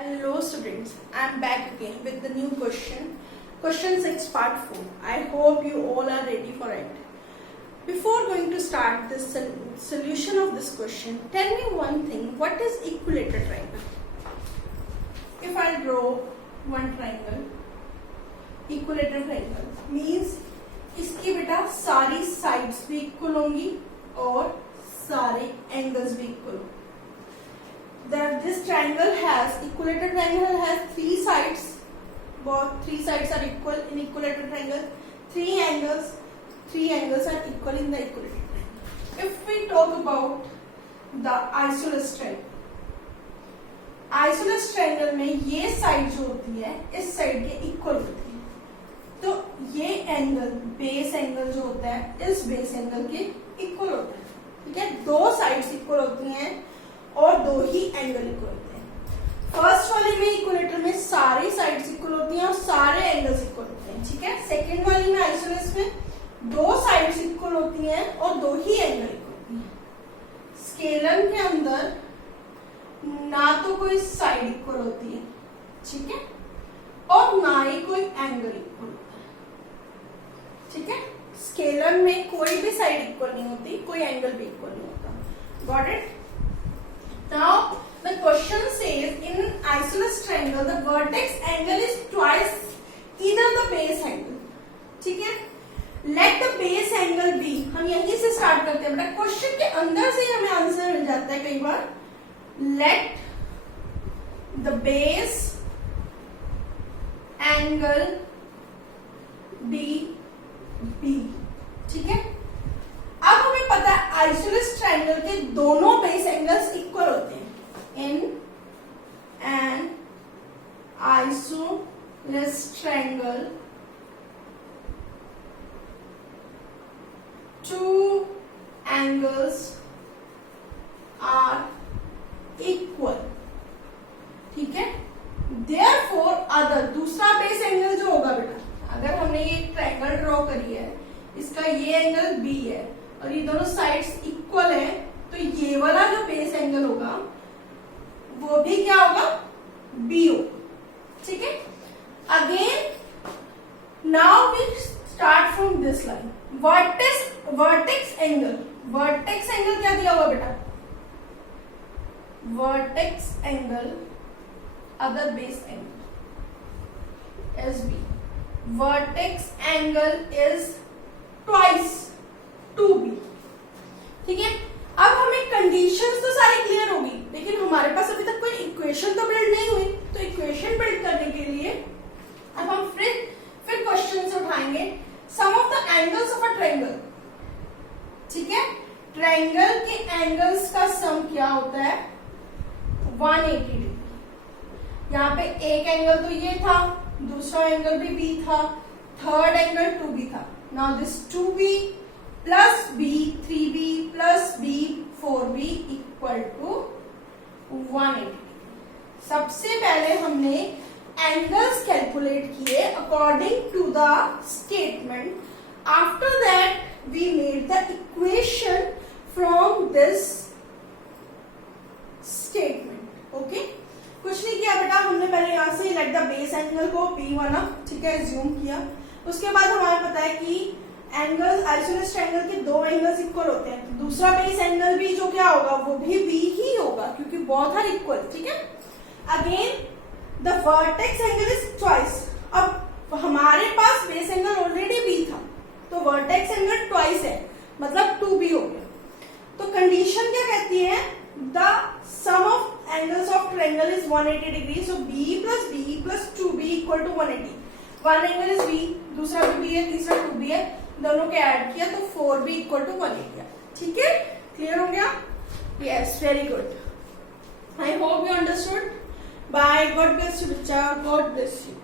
Hello students, I am back again with the new question. Question 6 part 4. I hope you all are ready for it. Before going to start the solution of this question, tell me one thing, what is equilateral triangle? If I draw one triangle, equilateral triangle means इसकी बेटा सारी sides भी equal होंगी और सारे angles भी equal होंगे. This triangle has equilateral triangle has three sides. Both three sides are equal in equilateral triangle. Three angles are equal in the equilateral triangle. If we talk about the isosceles triangle में ये side जो होती है इस side के equal होती है. तो ये angle base angle जो होता है इस base angle के equal होता है. ठीक है, दो sides equal होती हैं और दो ही एंगल इक्वल होते हैं. फर्स्ट वाले में इक्विलेटर में सारी साइड्स इक्वल होती हैं और सारे एंगल्स इक्वल होते हैं. ठीक है, सेकंड वाली में आइसोलेस में दो साइड्स इक्वल होती हैं और दो ही एंगल इक्वल होती हैं. स्केलर के अंदर ना तो कोई साइड इक्वल होती है, ठीक है, और ना ही कोई एंगल इक्वल होता है. ठीक है, स्केलर में कोई भी साइड इक्वल नहीं होती, कोई एंगल भी इक्वल नहीं होता. Got it? Now the question says in isosceles triangle the vertex angle is twice either the base angle. ठीक है, let the base angle be. हम यहीं से स्टार्ट करते हैं बेटा, क्वेश्चन के अंदर से हमें आंसर मिल जाता है कई बार. let the base angle be B. ठीक है, अब हमें पता है आइसोलेस ट्रायंगल के दोनों बेस एंगल्स इक्वल होते हैं. In an isosceles triangle two angles are equal. ठीक है, देयरफॉर अदर दूसरा बेस एंगल जो होगा बेटा, अगर हमने ये ट्रायंगल ड्रॉ करी है, इसका ये एंगल बी है और ये दोनों साइड्स इक्वल है, तो ये वाला जो बेस एंगल होगा वो भी क्या होगा, बी होगा. ठीक है, again now we start from this line. Vertex angle क्या दिया हुआ बेटा, vertex angle other base angle is B. Vertex angle is twice 2b. ठीक है, अब हमें कंडीशंस तो सारी क्लियर होगी, लेकिन हमारे पास अभी तक कोई इक्वेशन तो बिल्ड नहीं हुई. तो इक्वेशन बिल्ड करने के लिए अब हम फिर क्वेश्चन उठाएंगे. Some of the angles of a triangle. ठीक है, ट्रायंगल के एंगल्स का सम क्या होता है, 180 डिग्री. यहाँ पे एक एंगल तो ये था, दूसरा एंगल भी बी था, थर्ड एंगल 2b था. Now this 2b plus b 3b plus b 4b equal to 180. सबसे पहले हमने एंगल्स कैलकुलेट किए according to the statement. After that we made the equation from this statement. Okay, कुछ नहीं किया बेटा, हमने पहले यहां से लेट द बेस एंगल को b माना. ठीक है, एज्यूम किया. उसके बाद हमें पता है कि एंगल आइसोलेस ट्रायंगल के दो एंगल्स इक्वल होते हैं, तो दूसरा बेस एंगल भी जो क्या होगा वो भी बी ही होगा, क्योंकि बोथ आर इक्वल. ठीक है, again the vertex angle is twice. अब हमारे पास बेस एंगल ऑलरेडी बी था, तो वर्टेक्स एंगल ट्वाइस है, मतलब 2b हो गया. तो कंडीशन क्या कहती है, the sum of angles of triangle is 180 degree. So b plus 2b equal to 180. One angle is B, दूसरा भी बी है, तीसरा 2b है, दोनों के ऐड किया तो 4b इक्वल टू 180. ठीक है, क्लियर हो गया? Yes, very good. I hope you understood. Bye. God bless you बच्चा, गॉड ब्लेस यू.